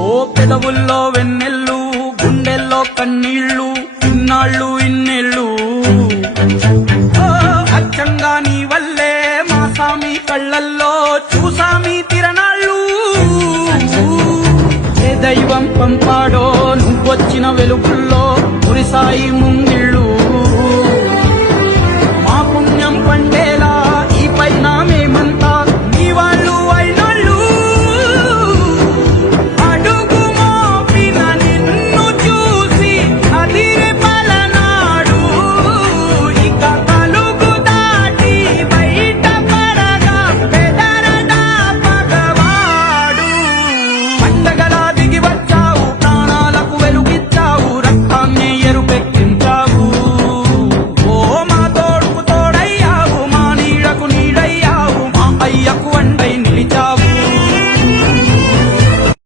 ఓ పెదవుల్లో వెన్నెల్లు గుండెల్లో కన్నీళ్ళు ఇన్నాళ్ళు ఇన్నేళ్ళు అచ్చంగా నీ వల్లే మా సామి కళ్ళల్లో చూసామి తిరణాళ్ళు ఏ దైవం పంపాడో నువ్వొచ్చిన వెలుగుల్లో కురిసాయి ముంగిళ్ళు